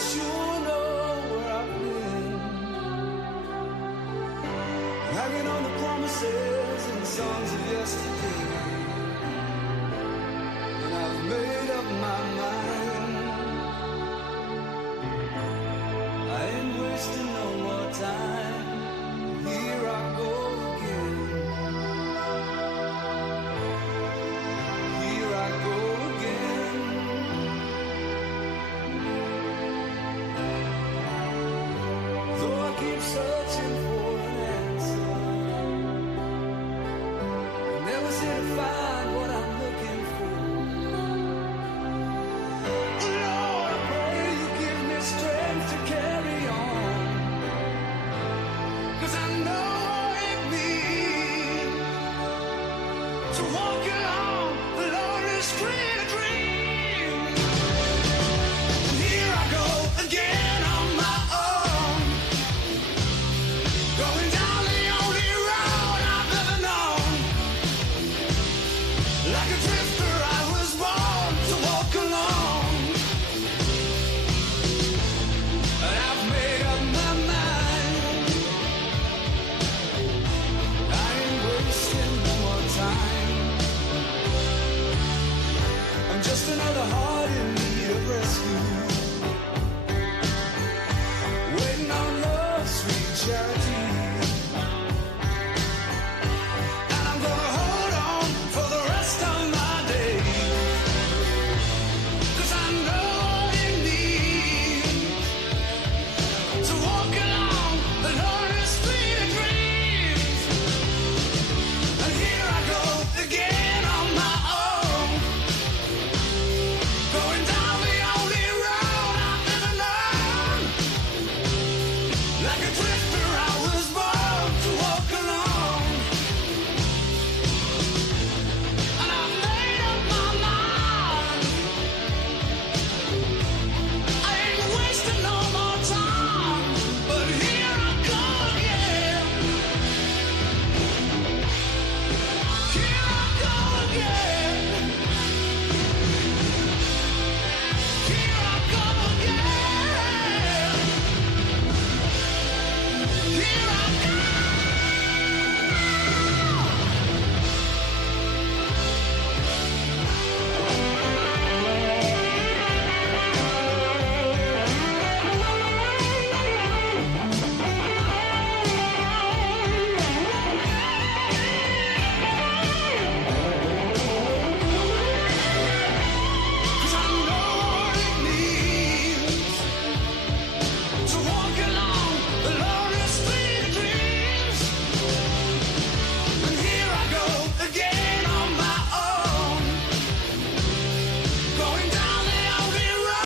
sure know where I've been, hanging on the promises and the songs of yesterday. And I've made up my mind, I ain't wasting no more time. Here I go again, here I go again. Though I keep searching for an answer, I never seem to find